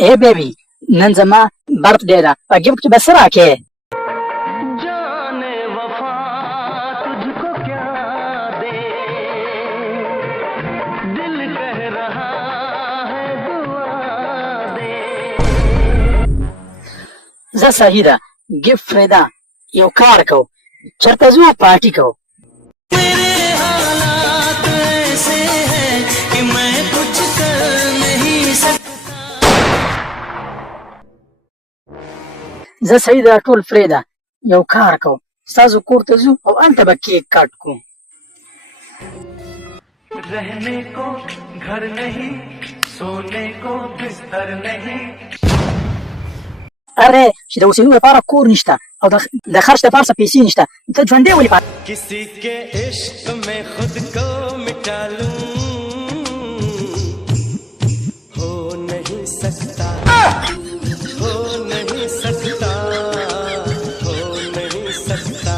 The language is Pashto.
ए baby none जमा बर्थडे दा और गिफ्ट बस राखे जाने वफा तुझको क्या दे, दिल कह रहा है दुआ दे. ز سهيدا गिफ्ट फ्रेदा यो कार को चरता जो पार्टी को मेरे हालात ऐसे हैं कि मैं कुछ कर नहीं सकता. ز سهيدا طول فريدا यो कार को साजू कोर्तजू और अंत बक्की काट को रहने को घर नहीं, सोने को बिस्तर नहीं. अरे چې د اوسېدو لپاره کور نشته او د خرج لپاره څه پیسې نشته ته ژوندی ولې پاتې किसी के इश्क में खुद को मिटा लूं, हो नहीं सकता, हो नहीं सकता, हो नहीं सकता.